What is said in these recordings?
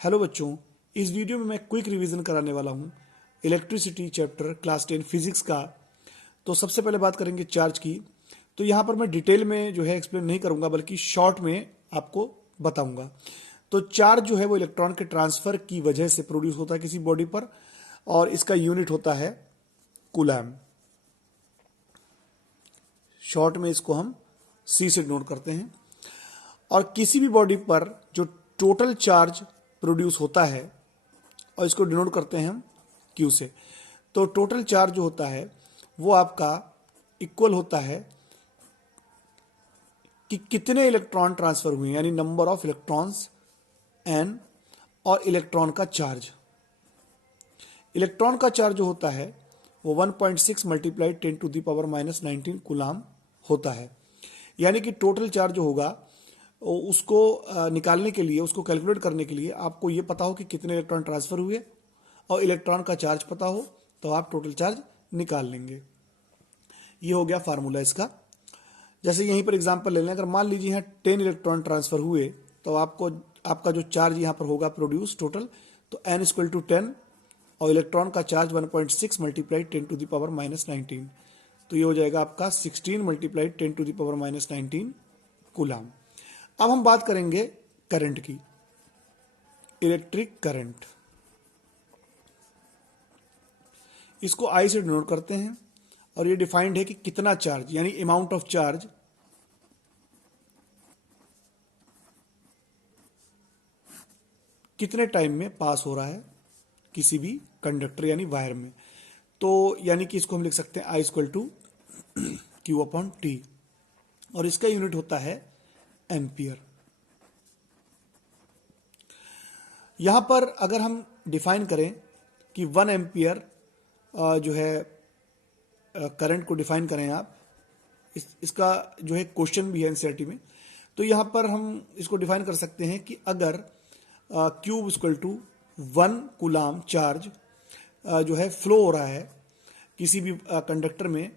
Hello बच्चों, इस video में मैं क्विक रिवीजन कराने वाला हूँ इलेक्ट्रिसिटी चैप्टर क्लास 10 फिजिक्स का। तो सबसे पहले बात करेंगे चार्ज की। तो यहाँ पर मैं डिटेल में जो है एक्सप्लेन नहीं करूँगा, बल्कि शॉर्ट में आपको बताऊँगा। तो चार्ज जो है वो इलेक्ट्रॉन के ट्रांसफर की वजह से प्रोड्यूस होता है किसी बॉडी पर, और इसका यूनिट होता है कूलम। शॉर्ट में इसको हम सी से डिनोट करते हैं। और किसी भी बॉडी पर जो टोटल चार्ज प्रोड्यूस होता है, और इसको डिनोट करते हैं हम क्यू से। तो टोटल चार्ज जो होता है वो आपका इक्वल होता है कि कितने इलेक्ट्रॉन ट्रांसफर हुए, यानी नंबर ऑफ इलेक्ट्रॉन्स एन, और इलेक्ट्रॉन का चार्ज। इलेक्ट्रॉन का चार्ज जो होता है वो 1.6 मल्टीप्लाइड 10⁻⁻19 कूलम होता है। यानी कि टोटल चार्ज जो होगा उसको निकालने के लिए, उसको कैलकुलेट करने के लिए आपको ये पता हो कि कितने इलेक्ट्रॉन ट्रांसफर हुए और इलेक्ट्रॉन का चार्ज पता हो, तो आप टोटल चार्ज निकाल लेंगे। ये हो गया फार्मूला इसका। जैसे यहीं पर एग्जांपल ले लें, अगर मान लीजिए यहाँ 10 इलेक्ट्रॉन ट्रांसफर हुए, तो आपका जो चार्ज यहाँ पर होगा प्रोड्यूस टोटल, तो n = 10 और इलेक्ट्रॉन का चार्ज 1.6 मल्टीप्लाइड 10⁻⁻19, तो ये हो जाएगा आपका 16 मल्टीप्लाइड 10⁻⁻19 कूलम। अब हम बात करेंगे करंट की, इलेक्ट्रिक करंट। इसको I से डिनोट करते हैं, और ये डिफाइंड है कि कितना चार्ज, यानी अमाउंट ऑफ चार्ज कितने टाइम में पास हो रहा है किसी भी कंडक्टर यानी वायर में। तो यानी कि इसको हम लिख सकते हैं I = Q/T, और इसका यूनिट होता है एम्पियर। यहां पर अगर हम डिफाइन करें कि 1 एम्पियर जो है करंट को डिफाइन करें आप, इसका जो है क्वेश्चन भी है एनसीईआरटी में। तो यहां पर हम इसको डिफाइन कर सकते हैं कि अगर Q = 1 कूलम चार्ज जो है फ्लो हो रहा है किसी भी कंडक्टर में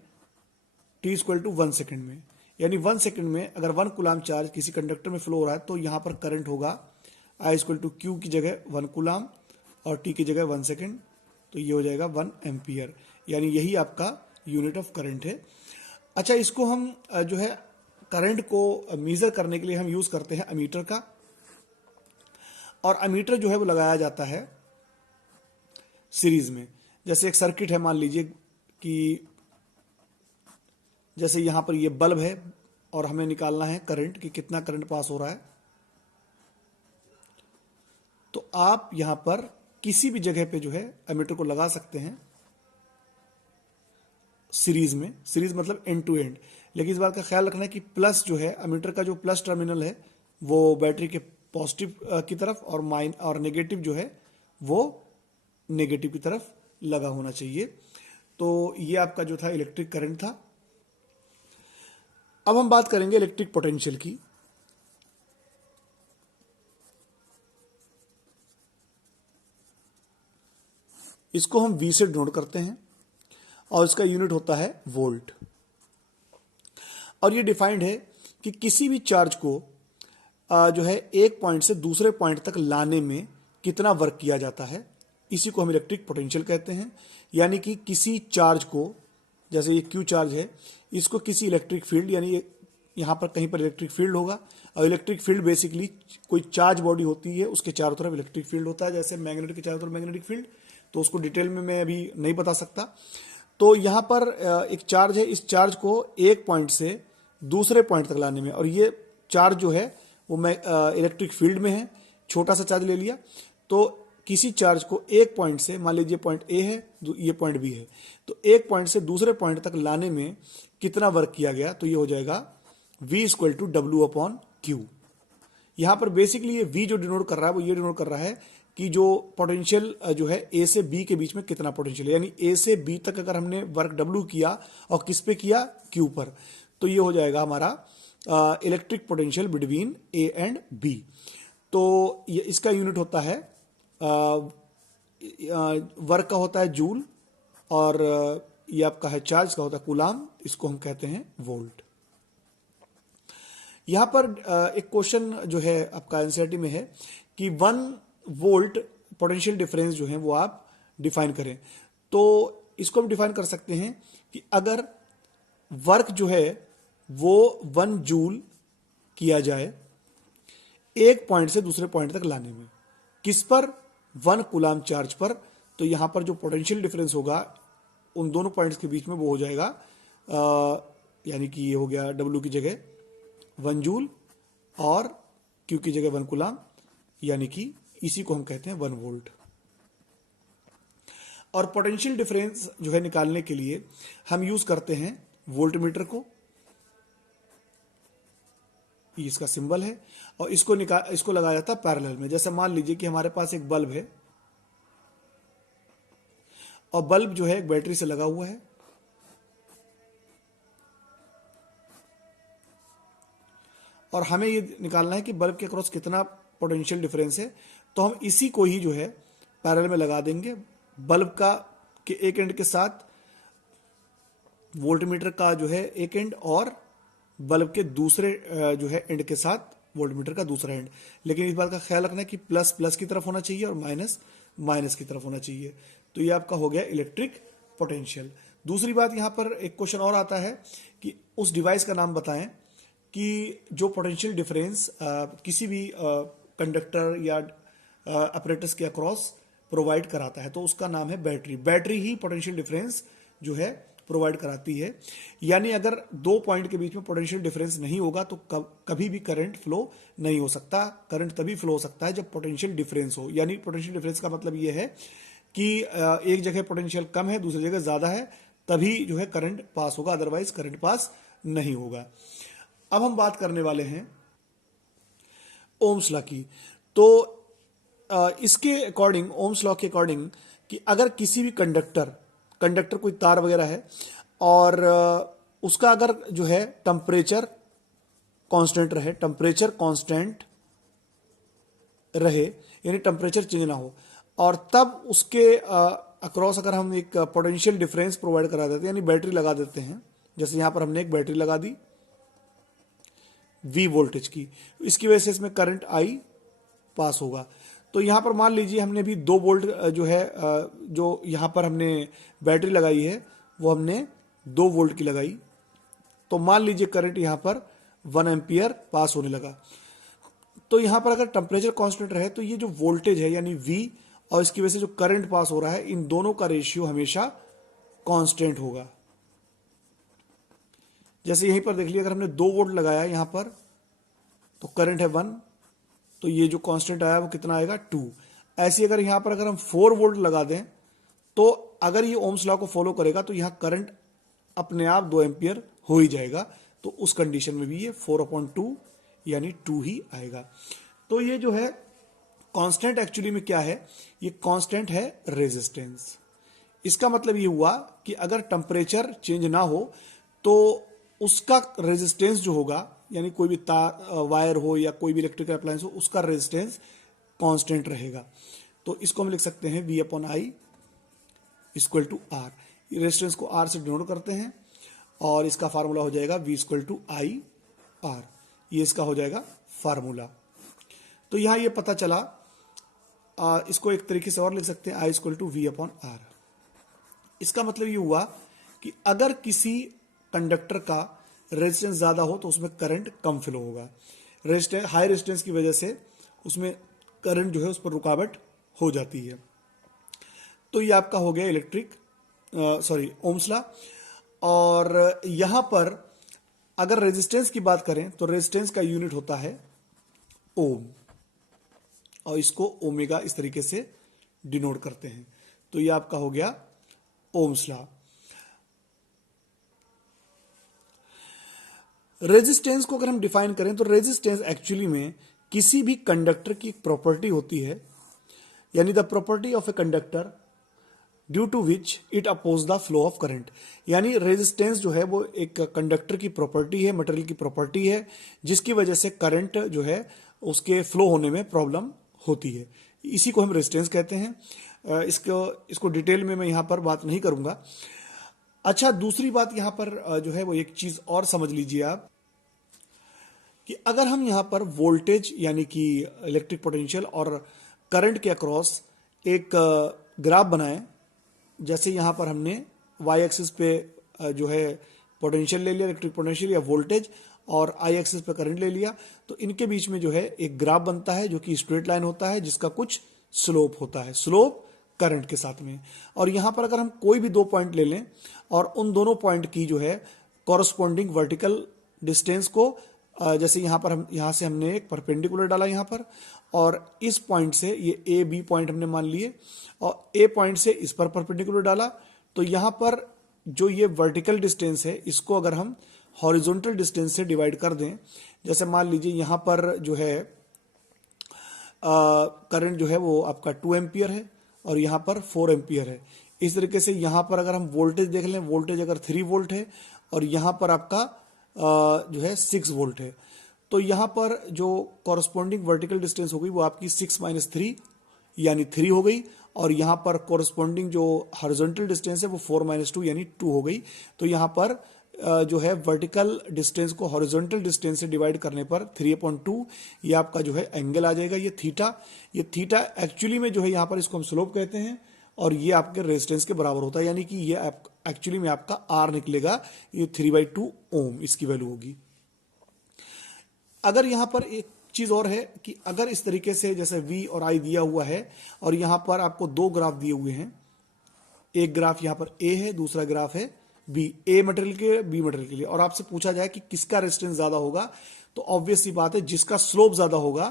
T = 1 सेकेंड में, यानी 1 सेकेंड में अगर 1 कूलम चार्ज किसी कंडक्टर में फ्लो हो रहा है, तो यहां पर करंट होगा I = Q की जगह 1 कूलम और T की जगह 1 सेकेंड, तो ये हो जाएगा 1 एम्पियर। यानी यही आपका यूनिट ऑफ करंट है। अच्छा, इसको हम जो है करंट को मेजर करने के लिए हम यूज करते हैं अमीटर का, और अमीटर जो है वो लगाया जाता है सीरीज में। जैसे एक सर्किट है, मान लीजिए कि जैसे यहां पर ये बल्ब है और हमें निकालना है करंट, कि कितना करंट पास हो रहा है। तो आप यहां पर किसी भी जगह पे जो है एमीटर को लगा सकते हैं सीरीज में। सीरीज मतलब एंड टू एंड। लेकिन इस बात का ख्याल रखना है कि प्लस जो है, एमीटर का जो प्लस टर्मिनल है वो बैटरी के पॉजिटिव की तरफ, और नेगेटिव जो है वो नेगेटिव की तरफ लगा होना चाहिए। तो ये आपका जो था इलेक्ट्रिक करंट था। अब हम बात करेंगे इलेक्ट्रिक पोटेंशियल की। इसको हम V से डिनोट करते हैं, और इसका यूनिट होता है वोल्ट। और ये डिफाइंड है कि किसी भी चार्ज को जो है एक पॉइंट से दूसरे पॉइंट तक लाने में कितना वर्क किया जाता है, इसी को हम इलेक्ट्रिक पोटेंशियल कहते हैं। यानी कि किसी चार्ज को, जैसे ये Q चार्ज है, इसको किसी इलेक्ट्रिक फील्ड, यानी यहां पर कहीं पर इलेक्ट्रिक फील्ड होगा, और इलेक्ट्रिक फील्ड बेसिकली कोई चार्ज बॉडी होती है, उसके चारों तरफ इलेक्ट्रिक फील्ड होता है। जैसे मैग्नेट के चारों तरफ मैग्नेटिक फील्ड, तो उसको डिटेल में मैं अभी नहीं बता सकता। तो यहां पर एक चार्ज है, इस चार्ज को एक पॉइंट से दूसरे पॉइंट तक लाने में, और ये चार्ज जो है वो इलेक्ट्रिक फील्ड में है, छोटा सा चार्ज ले लिया। तो किसी चार्ज को एक पॉइंट से, मान लीजिए पॉइंट ए है, ये पॉइंट बी है, तो एक पॉइंट से दूसरे पॉइंट तक लाने में कितना वर्क किया गया, तो ये हो जाएगा V = W/Q। यहां पर बेसिकली ये V जो डिनोट कर रहा है वो ये डिनोट कर रहा है कि जो पोटेंशियल जो है A से B के बीच में कितना पोटेंशियल है, यानी A से B तक अगर हमने वर्क W किया और किस पे किया, Q पर, तो ये हो जाएगा हमारा electric potential between A and B। तो ये इसका यूनिट होता है वर्क का होता है जूल, और ये आपका है चार्ज का होता है कूलम, इसको हम कहते हैं वोल्ट। यहां पर एक क्वेश्चन जो है आपका एनसीईआरटी में है कि 1 वोल्ट पोटेंशियल डिफरेंस जो है वो आप डिफाइन करें। तो इसको हम डिफाइन कर सकते हैं कि अगर वर्क जो है वो 1 जूल किया जाए एक पॉइंट से दूसरे पॉइंट तक लाने में, किस पर? 1 कूलाम चार्ज पर। तो यहां पर जो पोटेंशियल डिफरेंस होगा उन दोनों पॉइंट्स के बीच में वो हो जाएगा यानी कि ये हो गया W की जगह 1 जूल और Q की जगह 1 कूलाम, यानी कि इसी को हम कहते हैं 1 वोल्ट। और पोटेंशियल डिफरेंस जो है निकालने के लिए हम यूज करते हैं वोल्ट मीटर को, ये इसका सिंबल है, और इसको लगाया जाता है पैरेलल में। जैसे मान लीजिए कि हमारे पास एक बल्ब है और बल्ब जो है एक बैटरी से लगा हुआ है, और हमें ये निकालना है कि बल्ब के क्रॉस कितना पोटेंशियल डिफरेंस है। तो हम इसी को ही जो है पैरेलल में लगा देंगे, बल्ब का के एक एंड के साथ वोल्टमीटर का जो है एक एंड, और बल्ब के दूसरे जो है एंड के साथ वोल्टमीटर का दूसरा एंड। लेकिन इस बात का ख्याल रखना है कि प्लस प्लस की तरफ होना चाहिए और माइनस माइनस की तरफ होना चाहिए। तो ये आपका हो गया इलेक्ट्रिक पोटेंशियल। दूसरी बात, यहां पर एक क्वेश्चन और आता है कि उस डिवाइस का नाम बताएं कि जो पोटेंशियल डिफरेंस किसी भी कंडक्टर या अपरेटस के अक्रॉस प्रोवाइड कराता है, तो उसका नाम है बैटरी। बैटरी ही पोटेंशियल डिफरेंस जो है प्रोवाइड कराती है। यानी अगर दो पॉइंट के बीच में पोटेंशियल डिफरेंस नहीं होगा तो कभी भी करंट फ्लो नहीं हो सकता। करंट तभी फ्लो हो सकता है जब पोटेंशियल डिफरेंस हो। यानी पोटेंशियल डिफरेंस का मतलब यह है कि एक जगह पोटेंशियल कम है, दूसरी जगह ज्यादा है, तभी जो है करंट पास होगा, अदरवाइज करंट पास नहीं होगा। अब हम बात करने वाले हैं ओम्स लॉ की। तो इसके अकॉर्डिंग, ओम्स लॉ के अकॉर्डिंग, कि अगर किसी भी कंडक्टर कोई तार वगैरह है और उसका अगर जो है टेम्परेचर कांस्टेंट रहे यानी टेम्परेचर चेंज ना हो, और तब उसके अक्रॉस अगर हम एक पोटेंशियल डिफरेंस प्रोवाइड करा देते हैं, यानी बैटरी लगा देते हैं, जैसे यहां पर हमने एक बैटरी लगा दी V वोल्टेज की, इसकी वजह से इसमें करंट I पास होगा। तो यहां पर मान लीजिए हमने भी 2 वोल्ट जो है जो यहां पर हमने बैटरी लगाई है वो हमने 2 वोल्ट की लगाई, तो मान लीजिए करंट यहां पर 1 एम्पियर पास होने लगा। तो यहां पर अगर टेम्परेचर कांस्टेंट रहे तो ये जो वोल्टेज है यानी V और इसकी वजह से जो करंट पास हो रहा है, इन दोनों का रेशियो हमेशा कांस्टेंट होगा। जैसे यहीं पर देख लिया, अगर हमने 2 वोल्ट लगाया यहां पर तो करंट है 1, तो ये जो कांस्टेंट आया वो कितना आएगा 2। ऐसी अगर यहां पर अगर हम 4 वोल्ट लगा दें तो अगर ये ओम्स लॉ को फॉलो करेगा तो यहां करंट अपने आप 2 एम्पियर हो ही जाएगा। तो उस कंडीशन में भी ये 4/2 यानी 2 ही आएगा। तो ये जो है कांस्टेंट एक्चुअली में क्या है, ये कांस्टेंट है रेजिस्टेंस। इसका मतलब ये हुआ कि अगर टेम्परेचर चेंज ना हो तो उसका रेजिस्टेंस जो होगा, यानी कोई भी तार वायर हो या कोई भी इलेक्ट्रिकल अप्लायंस हो, उसका रेजिस्टेंस कांस्टेंट रहेगा। तो इसको हम लिख सकते हैं V/I equal to R। Resistance को R से डिनोट करते हैं और इसका फार्मूला हो जाएगा V/I/R। ये इसका हो जाएगा फार्मूला। तो यहां ये पता चला, इसको एक तरीके से और लिख सकते हैं I इक्वल टू V/R। इसका मतलब ये हुआ कि अगर किसी कंडक्टर का रेजिस्टेंस ज्यादा हो तो उसमें करंट कम फ्लो होगा। हाई रेजिस्टेंस की वजह से उसमें करंट जो है उस पर रुकावट हो जाती है। तो ये आपका हो गया ओम्स लॉ। और यहां पर अगर रेजिस्टेंस की बात करें तो रेजिस्टेंस का यूनिट होता है ओम, और इसको ओमेगा इस तरीके से डिनोट करते हैं। तो ये आपका हो गया ओम्स लॉ। रेजिस्टेंस को अगर हम डिफाइन करें तो रेजिस्टेंस एक्चुअली में किसी भी कंडक्टर की एक प्रॉपर्टी होती है, यानी the property of a conductor due to which it oppose the flow of current. यानी रेजिस्टेंस जो है वो एक कंडक्टर की प्रॉपर्टी है, मटेरियल की प्रॉपर्टी है, जिसकी वजह से करंट जो है उसके फ्लो होने में प्रॉब्लम होती है। इसी को हम रेजिस्टेंस कहते हैं। इसको डिटेल में मैं यहां पर बात नहीं करूंगा। अच्छा, दूसरी बात यहां पर जो है वो एक चीज और समझ लीजिए आप, कि अगर हम यहां पर वोल्टेज यानी कि इलेक्ट्रिक पोटेंशियल और करंट के अक्रॉस एक ग्राफ बनाएं। जैसे यहाँ पर हमने वाई एक्सिस पे जो है पोटेंशियल ले लिया, इलेक्ट्रिक पोटेंशियल या वोल्टेज, और आई एक्सिस पे करंट ले लिया, तो इनके बीच में जो है एक ग्राफ बनता है जो कि स्ट्रेट लाइन होता है जिसका कुछ स्लोप होता है, स्लोप करंट के साथ में। और यहां पर अगर हम कोई भी 2 पॉइंट ले लें और उन दोनों पॉइंट की जो है कॉरस्पॉन्डिंग वर्टिकल डिस्टेंस को जैसे यहां पर हम यहां से हमने एक परपेंडिकुलर डाला यहां पर, और इस पॉइंट से ये ए बी पॉइंट हमने मान लिए, और ए पॉइंट से इस पर परपेंडिकुलर डाला, तो यहां पर जो ये वर्टिकल डिस्टेंस है इसको अगर हम हॉरिजॉन्टल डिस्टेंस से डिवाइड कर दें, जैसे मान लीजिए यहां पर जो है करंट जो है वो आपका 2 एम्पियर है और यहां पर 4 एम्पियर है। इस तरीके से यहां पर अगर हम वोल्टेज देख लें, वोल्टेज अगर 3 वोल्ट है और यहां पर आपका जो है 6 वोल्ट है, तो यहां पर जो कॉरस्पॉन्डिंग वर्टिकल डिस्टेंस हो गई वो आपकी 6 - 3 यानी 3 हो गई, और यहां पर कॉरस्पॉन्डिंग जो हॉरिजॉन्टल डिस्टेंस है वो 4 - 2 यानी 2 हो गई। तो यहां पर जो है वर्टिकल डिस्टेंस को हॉरिजॉन्टल डिस्टेंस से डिवाइड करने पर 3/2 ये आपका जो है एंगल आ जाएगा। ये थीटा एक्चुअली में जो है यहां पर इसको हम स्लोप कहते हैं, और ये आपके रेजिस्टेंस के बराबर होता है, यानी कि ये एक्चुअली में आपका आर निकलेगा, ये 3/2 ओम इसकी वैल्यू होगी। अगर यहां पर एक चीज और है कि अगर इस तरीके से जैसे V और I दिया हुआ है और यहां पर आपको 2 ग्राफ दिए हुए हैं, एक ग्राफ यहां पर A है, दूसरा ग्राफ है B, A मटेरियल के B मटेरियल के लिए, और आपसे पूछा जाए कि किसका रेजिस्टेंस ज्यादा होगा, तो ऑब्वियस सी बात है जिसका स्लोप ज्यादा होगा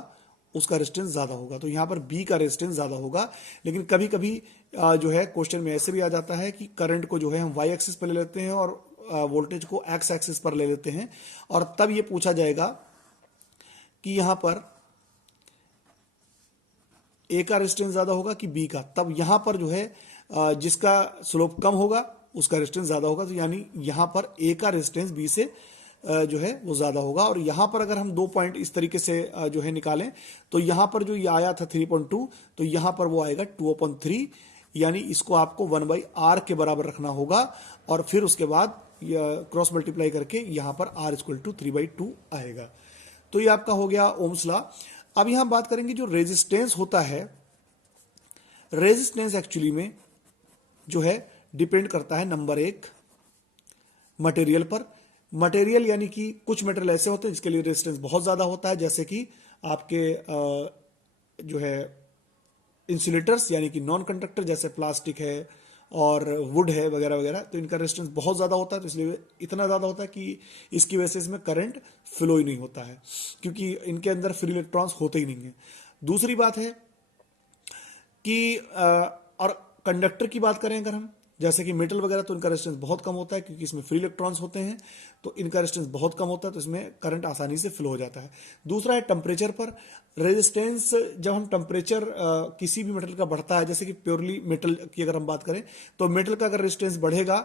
उसका रेजिस्टेंस ज्यादा होगा, तो यहां पर B का रेजिस्टेंस ज्यादा होगा। लेकिन कभी कभी जो है क्वेश्चन में ऐसे भी आ जाता है कि करंट को जो है हम Y एक्सिस पर ले लेते हैं और वोल्टेज को X एक्सिस पर ले लेते हैं, और तब ये पूछा जाएगा कि यहां पर A का रेजिस्टेंस ज्यादा होगा कि B का, तब यहां पर जो है जिसका स्लोप कम होगा उसका रेजिस्टेंस ज्यादा होगा, तो यानी यहां पर A का रेजिस्टेंस B से जो है वो ज्यादा होगा। और यहां पर अगर हम 2 पॉइंट इस तरीके से जो है निकालें, तो यहां पर जो ये आया था 3/2, तो यहां पर वो आएगा 2/3, यानी इसको आपको 1/r के बराबर रखना होगा, और फिर उसके बाद क्रॉस मल्टीप्लाई करके यहां पर r = 3/2 आएगा। तो ये आपका हो गया ओम्स लॉ। अब यहां बात करेंगे जो रेजिस्टेंस होता है, रेजिस्टेंस एक्चुअली में जो है डिपेंड करता है नंबर 1 मटेरियल पर। मटेरियल यानी कि कुछ मटेरियल ऐसे होते हैं जिसके लिए रेजिस्टेंस बहुत ज्यादा होता है, जैसे कि आपके जो है इंसुलेटर्स यानी कि नॉन कंडक्टर, जैसे प्लास्टिक है और वुड है वगैरह वगैरह, तो इनका रेजिस्टेंस बहुत ज्यादा होता है, तो इसलिए इतना ज्यादा होता है कि इसकी वजह से इसमें करंट फ्लो ही नहीं होता है, क्योंकि इनके अंदर फ्री इलेक्ट्रॉन्स होते ही नहीं है। दूसरी बात है कि और कंडक्टर की बात करें अगर हम, जैसे कि मेटल वगैरह, तो इनका रेजिस्टेंस बहुत कम होता है क्योंकि इसमें फ्री इलेक्ट्रॉन्स होते हैं, तो इनका रेजिस्टेंस बहुत कम होता है, तो इसमें करंट आसानी से फ्लो हो जाता है। दूसरा है टेम्परेचर पर रेजिस्टेंस। जब हम टेम्परेचर किसी भी मेटल का बढ़ता है, जैसे कि प्योरली मेटल की अगर हम बात करें, तो मेटल का अगर रेजिस्टेंस बढ़ेगा,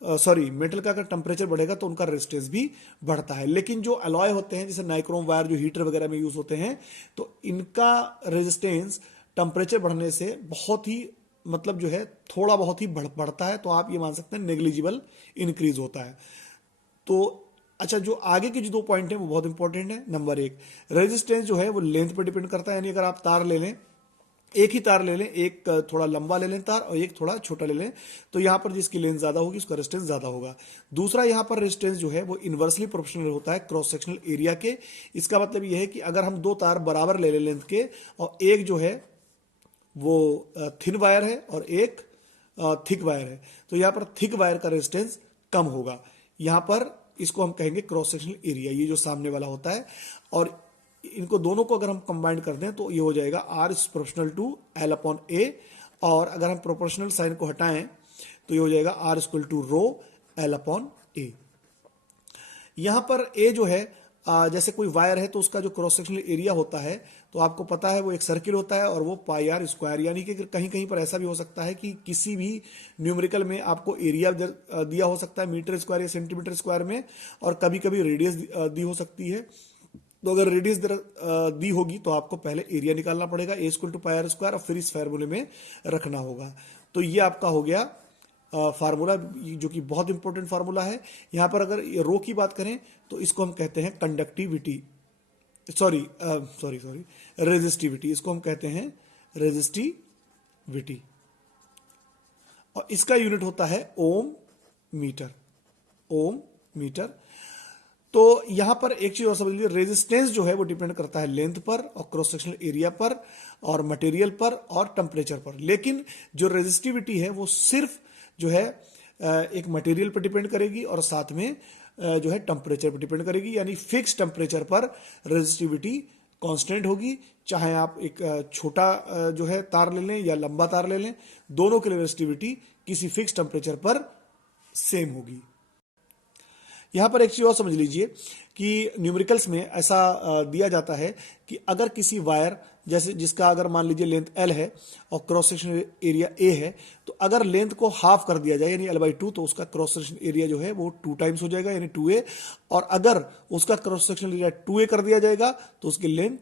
मेटल का अगर टेम्परेचर बढ़ेगा तो उनका रेजिस्टेंस भी बढ़ता है। लेकिन जो अलॉय होते हैं जैसे नाइक्रोम वायर जो हीटर वगैरह में यूज होते हैं, तो इनका रेजिस्टेंस टेम्परेचर बढ़ने से बहुत ही मतलब जो है थोड़ा बहुत ही बढ़ता है, तो आप ये मान सकते हैं नेग्लिजिबल इंक्रीज होता है। तो अच्छा, जो आगे के जो 2 पॉइंट हैं वो बहुत इंपॉर्टेंट है। नंबर 1, रेजिस्टेंस जो है वो लेंथ पर डिपेंड करता है, यानी अगर आप तार ले लें, एक ही तार ले लें, एक थोड़ा लंबा ले लें तार और एक थोड़ा छोटा ले लें, तो यहां पर जिसकी लेंथ ज्यादा होगी उसका रेजिस्टेंस ज्यादा होगा। दूसरा, यहां पर रेजिस्टेंस जो है वो इनवर्सली प्रोपोर्शनल होता है क्रॉस सेक्शनल एरिया के। इसका मतलब यह है कि अगर हम 2 तार बराबर ले लें लेंथ के, और एक जो है वो थिन वायर है और एक थिक वायर है, तो यहां पर थिक वायर का रेजिस्टेंस कम होगा। यहां पर इसको हम कहेंगे क्रॉस सेक्शनल एरिया, ये जो सामने वाला होता है, और इनको दोनों को अगर हम कंबाइन कर दें तो ये हो जाएगा R is proportional to L/A, और अगर हम प्रोपोर्शनल साइन को हटाएं तो ये हो जाएगा R = ρ L/A। यहां पर A जो है जैसे कोई वायर है तो उसका जो क्रॉस सेक्शनल एरिया होता है, तो आपको पता है वो एक सर्किल होता है और वो πr², यानी कि कहीं कहीं पर ऐसा भी हो सकता है कि किसी भी न्यूमेरिकल में आपको एरिया दिया हो सकता है मीटर स्क्वायर या सेंटीमीटर स्क्वायर में, और कभी कभी रेडियस दी हो सकती है। तो अगर रेडियस दी होगी तो आपको पहले एरिया निकालना पड़ेगा, A = πr², और फिर इस फार्मूले में रखना होगा। तो ये आपका हो गया फार्मूला, जो कि बहुत इंपॉर्टेंट फार्मूला है। यहां पर अगर रो की बात करें तो इसको हम कहते हैं कंडक्टिविटी, रेजिस्टिविटी, इसको हम कहते हैं रेजिस्टिविटी, और इसका यूनिट होता है ओम मीटर, ओम मीटर। तो यहां पर एक चीज और समझ लीजिए, रेजिस्टेंस जो है वो डिपेंड करता है लेंथ पर और क्रॉस सेक्शनल एरिया पर और मटेरियल पर और टेम्परेचर पर, लेकिन जो रेजिस्टिविटी है वो सिर्फ जो है एक मटेरियल पर डिपेंड करेगी और साथ में जो है टेम्परेचर पर डिपेंड करेगी, यानी फिक्स टेम्परेचर पर रेजिस्टिविटी कांस्टेंट होगी। चाहे आप एक छोटा जो है तार ले लें या लंबा तार ले लें, दोनों की रेजिस्टिविटी किसी फिक्स टेम्परेचर पर सेम होगी। यहां पर एक चीज और समझ लीजिए कि न्यूमेरिकल्स में ऐसा दिया जाता है कि अगर किसी वायर, जैसे जिसका अगर मान लीजिए लेंथ L है और क्रॉस सेक्शन एरिया A है, तो अगर लेंथ को हाफ कर दिया जाए यानी L/2, तो उसका क्रॉस सेक्शन एरिया जो है वो 2 टाइम्स हो जाएगा यानी 2A, और अगर उसका क्रॉस सेक्शन एरिया 2A कर दिया जाएगा तो उसकी लेंथ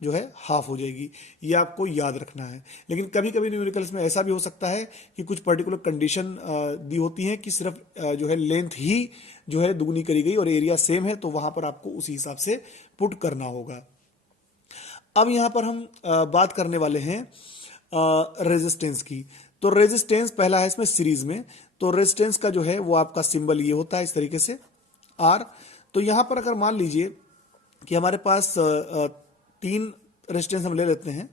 जो है हाफ हो जाएगी। ये आपको याद रखना है। लेकिन कभी कभी न्यूमेरिकल्स में ऐसा भी हो सकता है कि कुछ पर्टिकुलर कंडीशन दी होती है कि सिर्फ जो है लेंथ ही जो है दुगनी करी गई और एरिया सेम है, तो वहां पर आपको उसी हिसाब से पुट करना होगा। अब यहां पर हम बात करने वाले हैं रेजिस्टेंस की। तो रेजिस्टेंस पहला है इसमें सीरीज में, तो रेजिस्टेंस का जो है वो आपका सिंबल ये होता है इस तरीके से R। तो यहां पर अगर मान लीजिए कि हमारे पास 3 रेजिस्टेंस हम ले लेते हैं,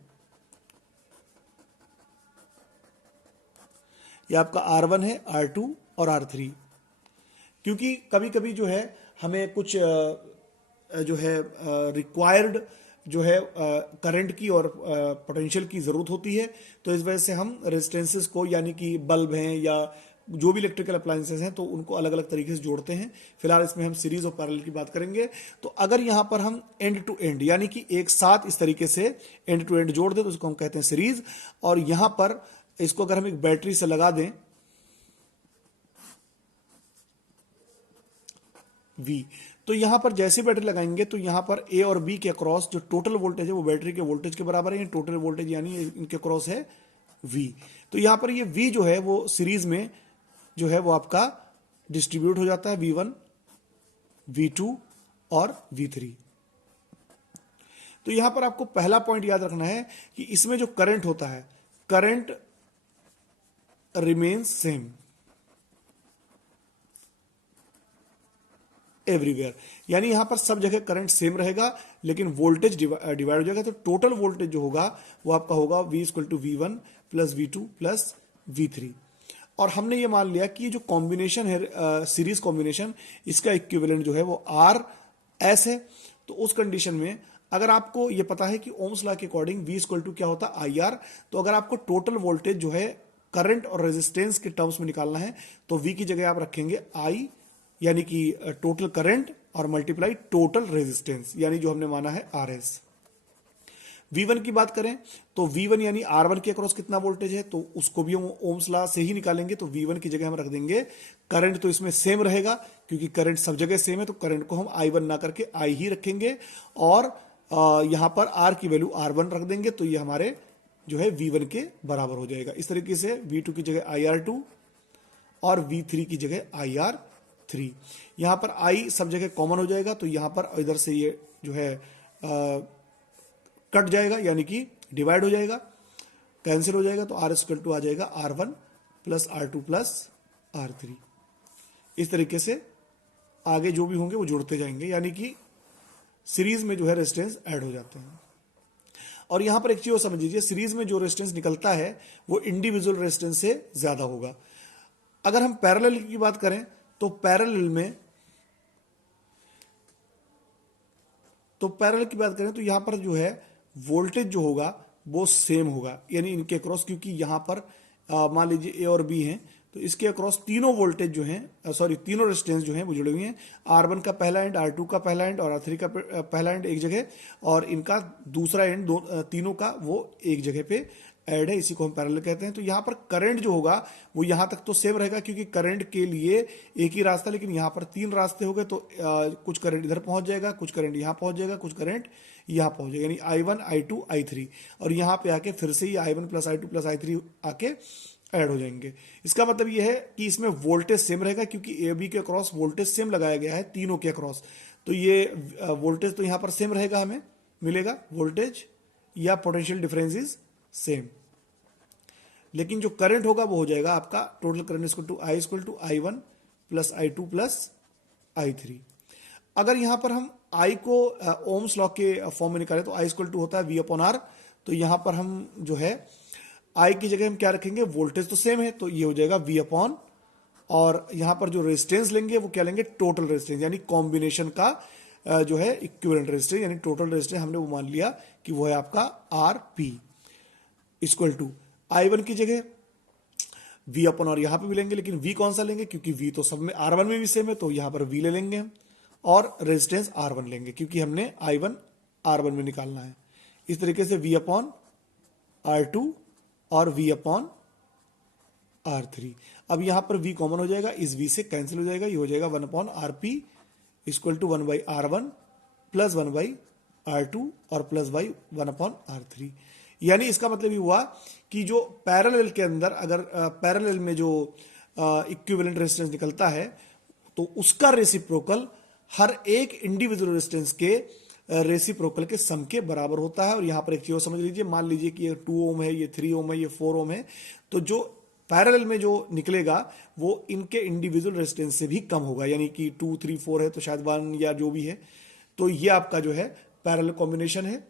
ये आपका R1 है, R2 और R3, क्योंकि कभी कभी जो है हमें कुछ जो है रिक्वायर्ड जो है करंट की और पोटेंशियल की जरूरत होती है, तो इस वजह से हम रेजिस्टेंसेस को, यानी कि बल्ब हैं या जो भी इलेक्ट्रिकल अप्लायंसेस हैं, तो उनको अलग अलग तरीके से जोड़ते हैं। फिलहाल इसमें हम सीरीज और पैरेलल की बात करेंगे। तो अगर यहां पर हम एंड टू एंड यानी कि एक साथ इस तरीके से एंड टू एंड जोड़ दें तो उसको हम कहते हैं सीरीज, और यहां पर इसको अगर हम एक बैटरी से लगा दें V, तो यहां पर जैसे बैटरी लगाएंगे तो यहां पर A और B के अक्रॉस जो टोटल वोल्टेज है वो बैटरी के वोल्टेज के बराबर है, टोटल वोल्टेज यानी इनके अक्रॉस है V। तो यहां पर ये V जो है वो सीरीज में जो है वो आपका डिस्ट्रीब्यूट हो जाता है V1, V2 और V3। तो यहां पर आपको पहला पॉइंट याद रखना है कि इसमें जो करंट होता है, करंट रिमेन्स सेम एवरीवेयर, यानी यहां पर सब जगह करंट सेम रहेगा लेकिन वोल्टेज डिवाइड हो जाएगा। तो टोटल वोल्टेज जो होगा वो आपका होगा V=V1 + V2 + V3। और हमने ये मान लिया कि ये जो कॉम्बिनेशन है सीरीज कॉम्बिनेशन, इसका इक्विवेलेंट जो है वो RS है। तो उस कंडीशन में अगर आपको ये पता है कि ओम्स लॉ के अकॉर्डिंग V क्या होता है IR, तो अगर आपको टोटल वोल्टेज जो है करंट और रेजिस्टेंस के टर्म्स में निकालना है तो V की जगह आप रखेंगे I, यानी कि टोटल करंट और मल्टीप्लाई टोटल रेजिस्टेंस, यानी जो हमने माना है RS। V1 की बात करें तो V1 यानी R1 के अक्रॉस कितना वोल्टेज है, तो उसको भी हम ओम्स लॉ से ही निकालेंगे। तो V1 की जगह हम रख देंगे करंट, तो इसमें सेम रहेगा क्योंकि करंट सब जगह सेम है, तो करंट को हम I1 ना करके I ही रखेंगे, और यहां पर R की वैल्यू R1 रख देंगे, तो ये हमारे जो है V1 के बराबर हो जाएगा। इस तरीके से V2 की जगह IR2 और V3 की जगह IR3। यहां पर I सब जगह कॉमन हो जाएगा, तो यहां पर इधर से ये जो है कट जाएगा, यानी कि डिवाइड हो जाएगा, कैंसिल हो जाएगा, तो R आ जाएगा R1 + R2 + R3। इस तरीके से आगे जो भी होंगे वो जुड़ते जाएंगे, यानी कि सीरीज में जो है रेजिस्टेंस ऐड हो जाते हैं। और यहां पर एक चीज और समझ लीजिए, सीरीज में जो रेजिस्टेंस निकलता है वो इंडिविजुअल रेजिस्टेंस से ज्यादा होगा। अगर हम पैरेलल की बात करें तो पैरेलल की बात करें तो यहां पर जो है वोल्टेज जो होगा वो सेम होगा, यानी इनके अक्रॉस, क्योंकि यहां पर मान लीजिए A और B हैं, तो इसके अक्रॉस तीनों वोल्टेज जो हैं, तीनों रेजिस्टेंस जो हैं वो जुड़े हुए हैं। R1 का पहला एंड, R2 का पहला एंड और R3 का पहला एंड एक जगह, और इनका दूसरा एंड तीनों का वो एक जगह पे ऐड है, इसी को हम पैरेलल कहते हैं। तो यहां पर करंट जो होगा वो यहां तक तो सेम रहेगा क्योंकि करंट के लिए एक ही रास्ता, लेकिन यहां पर 3 रास्ते हो गए, तो कुछ करंट इधर पहुंच जाएगा, कुछ करंट यहां पहुंच जाएगा, कुछ करंट यहां पहुंच जाएगा, यानी I1 I2 I3, और यहां पे आके फिर से ये I1 + I2 + I3 आके ऐड हो जाएंगे। इसका मतलब यह है कि इसमें वोल्टेज सेम रहेगा क्योंकि A B के अक्रॉस वोल्टेज सेम लगाया गया है तीनों के अक्रॉस, तो ये वोल्टेज तो यहां पर सेम रहेगा, हमें मिलेगा वोल्टेज या पोटेंशियल डिफरेंस इज सेम, लेकिन जो करंट होगा वो हो जाएगा आपका total current equal to I one plus I two plus I three. अगर यहां पर हम आई को ओम्स लॉ के फॉर्म में निकालें तो आई इक्वल टू होता है वी अपॉन आर। तो यहां पर हम जो है आई की जगह हम क्या रखेंगे, वोल्टेज तो सेम है तो ये हो जाएगा वी अपॉन, और यहां पर जो रेजिस्टेंस लेंगे वो क्या लेंगे, टोटल रेजिस्टेंस, यानी कॉम्बिनेशन का जो है इक्विवेलेंट रेजिस्टेंस, यानी टोटल रेजिस्टेंस हमने वो मान लिया कि वो है आपका R P equal to I one की जगह वी अपॉन आर यहां पे भी लेंगे, लेकिन वी कौन सा लेंगे, क्योंकि वी तो सब में आर वन में भी सेम है तो यहां पर वी ले लेंगे हम, और रेजिस्टेंस आर वन लेंगे क्योंकि हमने आई वन आर वन में निकालना है। इस तरीके से वी अपॉन आर टू और वी अपॉन आर थ्री। अब यहां पर v कॉमन हो जाएगा, इस v से कैंसिल हो जाएगा, ये हो जाएगा 1 upon R P equal to 1 by R one plus 1 by R two और plus by 1 upon R three. यानी इसका मतलब ये हुआ कि जो पैरेलल के अंदर अगर पैरेलल में जो इक्विवेलेंट रेजिस्टेंस निकलता है तो उसका रेसिप्रोकल हर एक इंडिविजुअल रेजिस्टेंस के रेसिप्रोकल के सम के बराबर होता है। और यहां पर एक चीज समझ लीजिए, मान लीजिए कि ये 2 ओम है, ये 3 ओम है, ये 4 ओम है, तो जो पैरेलल में जो निकलेगा वो इनके इंडिविजुअल रेजिस्टेंस से भी कम होगा, यानी कि 2, 3, 4 है तो शायद 1 या जो भी है, तो ये आपका जो है पैरेलल कॉम्बिनेशन है।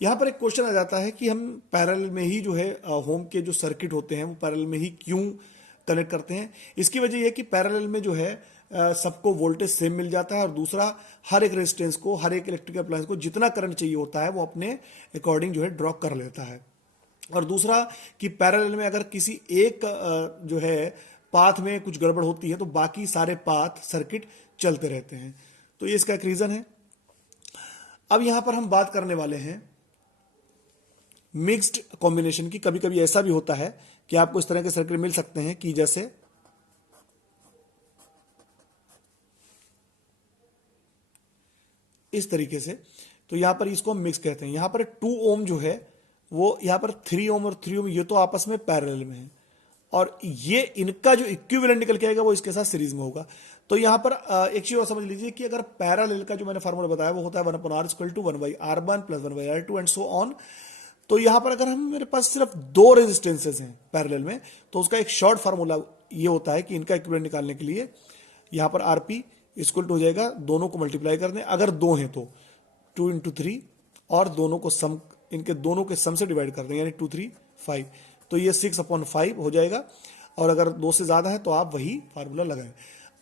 यहां पर एक क्वेश्चन आ जाता है कि हम पैरेलल में ही जो है होम के जो सर्किट होते हैं वो पैरेलल में ही क्यों कनेक्ट करते हैं। इसकी वजह यह कि पैरेलल में जो है सबको वोल्टेज सेम मिल जाता है, और दूसरा हर एक रेजिस्टेंस को, हर एक इलेक्ट्रिकल अप्लायंस को जितना करंट चाहिए होता है वो अपने अकॉर्डिंग जो है ड्रॉ कर लेता है। और दूसरा कि पैरेलल में अगर किसी एक जो है पाथ में कुछ गड़बड़ होती है तो बाकी सारे पाथ सर्किट चलते रहते हैं, तो ये इसका एक रीजन है। अब यहां पर हम बात करने वाले हैं मिक्स्ड कॉम्बिनेशन की। कभी कभी ऐसा भी होता है कि आपको इस तरह के सर्किट मिल सकते हैं कि जैसे इस तरीके से, तो यहां पर इसको हम मिक्स कहते हैं। यहां पर 2 ओम जो है वो यहां पर 3 ओम और 3 ओम ये तो आपस में पैरेलल में है, और ये इनका जो इक्विवेलेंट निकल के आएगा वो इसके साथ सीरीज में होगा। तो यहां पर एक चीज और समझ लीजिए कि अगर पैरेलल का जो मैंने फार्मूला बताया वो होता है 1 upon R equal to 1 by R one plus 1 by R two and so on. तो यहां पर अगर हम मेरे पास सिर्फ 2 रेजिस्टेंसेस हैं पैरेलल में तो उसका एक शॉर्ट फार्मूला ये होता है कि इनका इक्विवेलेंट निकालने के लिए यहां पर आरपी इक्वल टू हो जाएगा, दोनों को मल्टीप्लाई कर दें, अगर 2 हैं तो 2 इंटू 3 और दोनों को सम, इनके दोनों के सम से डिवाइड कर दें, यानी 2, 3, 5, तो ये 6 अपॉन 5 हो जाएगा। और अगर 2 से ज्यादा है तो आप वही फार्मूला लगाएं।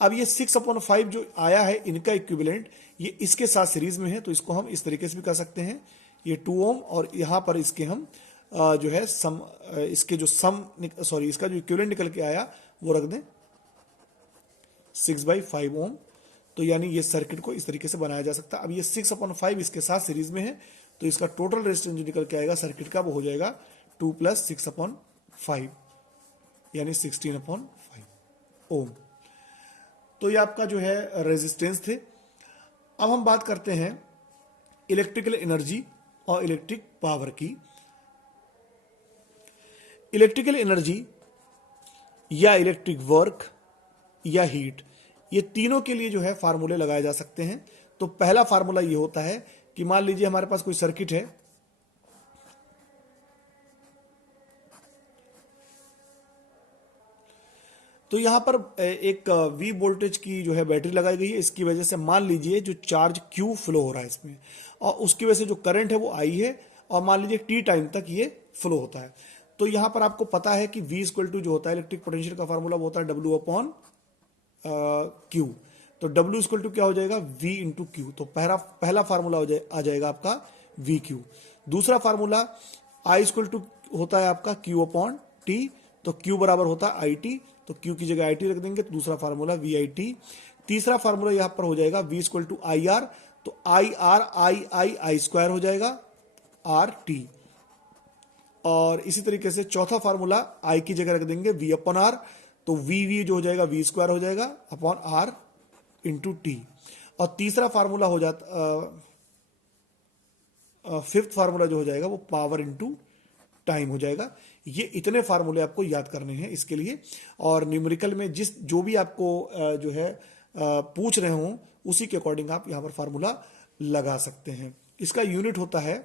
अब ये 6 अपॉन 5 जो आया है इनका इक्विवेलेंट ये इसके साथ सीरीज में है, तो इसको हम इस तरीके से भी कर सकते हैं, ये 2 ओम और यहां पर इसके हम जो है सम, इसके जो सम सॉरी इसका जो इक्विवेलेंट निकल के आया वो रख दें 6/5 ओम। तो यानी ये सर्किट को इस तरीके से बनाया जा सकता है। अब ये 6 अपॉन 5 इसके साथ सीरीज में है, तो इसका टोटल रेजिस्टेंस जो निकल के आएगा सर्किट का वो हो जाएगा 2 प्लस 6 अपॉन 5 यानी 16 अपॉन 5 ओम। तो ये आपका जो है रेजिस्टेंस थे। अब हम बात करते हैं इलेक्ट्रिकल एनर्जी और इलेक्ट्रिक पावर की। इलेक्ट्रिकल एनर्जी या इलेक्ट्रिक वर्क या हीट, ये तीनों के लिए जो है फार्मूले लगाए जा सकते हैं। तो पहला फार्मूला ये होता है कि मान लीजिए हमारे पास कोई सर्किट है, तो यहां पर एक V वोल्टेज की जो है बैटरी लगाई गई है। इसकी वजह से मान लीजिए जो चार्ज Q फ्लो हो रहा है इसमें, और उसकी वजह से जो करंट है वो I है, और मान लीजिए T टाइम तक ये फ्लो होता है। तो यहां पर आपको पता है कि V इक्वल टू जो होता है इलेक्ट्रिक पोटेंशियल का फार्मूला वो होता है W अपॉन Q। तो W इक्वल टू क्या हो जाएगा, V इंटू क्यू। तो पहला फार्मूला आ जाएगा आपका वी क्यू। दूसरा फार्मूला I इक्वल टू होता है आपका Q अपॉन T, तो Q बराबर होता है IT, तो Q की जगह IT रख देंगे, तो दूसरा फार्मूला VIT। तीसरा फार्मूला यहां पर हो जाएगा V इक्वल टू IR, तो IR I स्क्वायर हो जाएगा RT। और इसी तरीके से चौथा फार्मूला I की जगह रख देंगे V अपॉन R, तो V जो हो जाएगा V स्क्वायर हो जाएगा अपॉन R इंटू टी। और तीसरा फार्मूला हो जाता, फिफ्थ फार्मूला जो हो जाएगा वो पावर इंटू टाइम हो जाएगा। ये इतने फार्मूले आपको याद करने हैं इसके लिए, और न्यूमेरिकल में जो भी आपको जो है पूछ रहे हो उसी के अकॉर्डिंग आप यहां पर फार्मूला लगा सकते हैं। इसका यूनिट होता है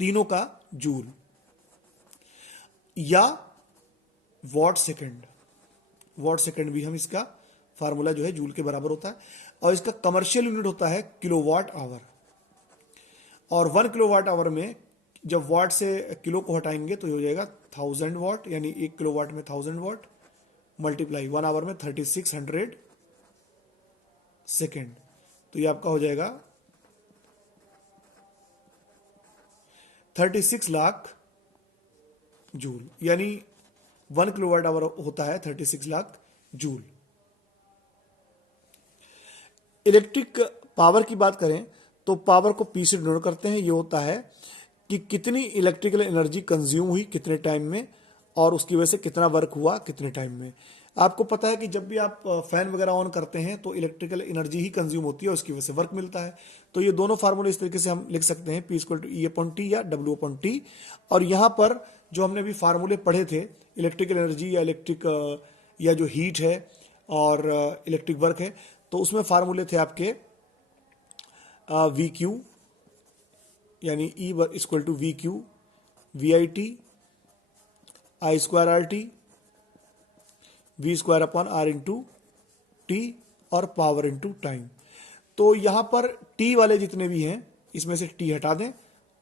तीनों का जूल, या वॉट सेकंड। वॉट सेकंड भी हम इसका फार्मूला जो है जूल के बराबर होता है, और इसका कमर्शियल यूनिट होता है किलोवाट आवर। और 1 किलोवाट आवर में जब वाट से किलो को हटाएंगे तो ये हो जाएगा 1000 वाट, यानी 1 किलोवाट में 1000 वाट मल्टीप्लाई 1 आवर में 3600 सेकेंड, तो ये आपका हो जाएगा 36 लाख जूल, यानी 1 किलोवाट आवर होता है 36 लाख जूल। इलेक्ट्रिक पावर की बात करें तो पावर को पी से डिनोट करते हैं। ये होता है कि कितनी इलेक्ट्रिकल एनर्जी कंज्यूम हुई कितने टाइम में, और उसकी वजह से कितना वर्क हुआ कितने टाइम में। आपको पता है कि जब भी आप फैन वगैरह ऑन करते हैं तो इलेक्ट्रिकल एनर्जी ही कंज्यूम होती है, उसकी वजह से वर्क मिलता है। तो ये दोनों फार्मूले इस तरीके से हम लिख सकते हैं, P = E/T या W/T। और यहाँ पर जो हमने अभी फार्मूले पढ़े थे, इलेक्ट्रिकल एनर्जी या इलेक्ट्रिक या जो हीट है और इलेक्ट्रिक वर्क है, तो उसमें फार्मूले थे आपके VQ, यानी E = VQ VIT I²RT V²/R/T और पावर इंटू टाइम। तो यहां पर T वाले जितने भी हैं इसमें से T हटा दें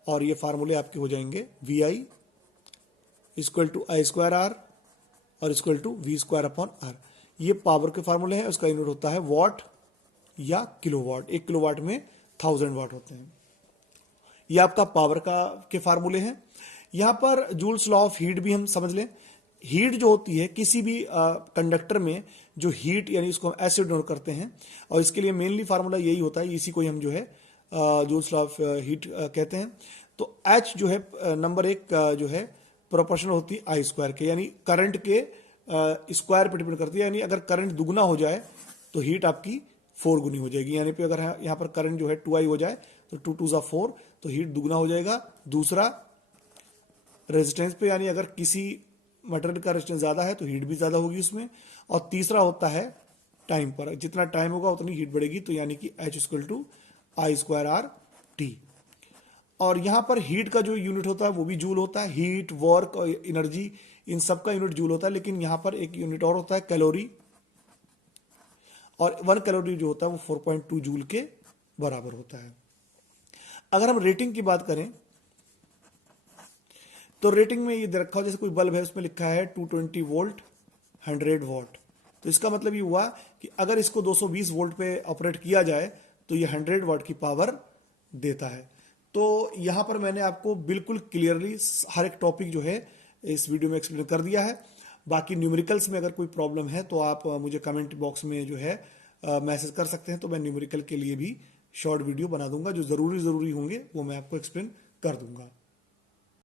और ये फार्मूले आपके हो जाएंगे VI = I²R और V²/R। ये पावर के फार्मूले हैं, उसका यूनिट होता है वॉट या किलोवाट। 1 किलोवाट में 1000 वाट होते हैं। ये आपका पावर के फार्मूले हैं। यहां पर जूल्स लॉ ऑफ हीट भी हम समझ लें। हीट जो होती है किसी भी कंडक्टर में जो हीट, यानी इसको हम एसिड डिनोट करते हैं, और इसके लिए मेनली फार्मूला यही होता है, इसी को ही हम जो है जूल्स लॉ ऑफ हीट कहते हैं। तो H जो है नंबर 1 जो है प्रोपोर्शनल होती है I² के, यानी करंट के स्क्वायर पर डिपेंड करती है। यानी अगर करंट दुगना हो जाए तो हीट आपकी 4 गुनी हो जाएगी। यानी पे अगर यहाँ पर करंट जो है 2I हो जाए तो 2 2 4, तो हीट दुगना हो जाएगा। दूसरा रेजिस्टेंस पे, यानी अगर किसी मटेरियल का रेजिस्टेंस ज्यादा है तो हीट भी ज्यादा होगी उसमें। और तीसरा होता है टाइम पर, जितना टाइम होगा उतनी हीट बढ़ेगी, तो यानी कि H = I²RT। और यहां पर हीट का जो यूनिट होता है वो भी जूल होता है। हीट, वर्क और एनर्जी, इन सब का यूनिट जूल होता है। लेकिन यहां पर एक यूनिट और होता है कैलोरी, और 1 कैलोरी जो होता है वो 4.2 जूल के बराबर होता है। अगर हम रेटिंग की बात करें तो रेटिंग में ये दे रखा हो, जैसे कोई बल्ब है उसमें लिखा है 220 वोल्ट 100 वॉट, तो इसका मतलब ये हुआ कि अगर इसको 220 वोल्ट पे ऑपरेट किया जाए तो ये 100 वॉट की पावर देता है। तो यहां पर मैंने आपको बिल्कुल क्लियरली हर एक टॉपिक जो है इस वीडियो में एक्सप्लेन कर दिया है। बाकी न्यूमेरिकल्स में अगर कोई प्रॉब्लम है तो आप मुझे कमेंट बॉक्स में जो है मैसेज कर सकते हैं, तो मैं न्यूमेरिकल के लिए भी शॉर्ट वीडियो बना दूंगा। जो जरूरी होंगे वो मैं आपको एक्सप्लेन कर दूंगा।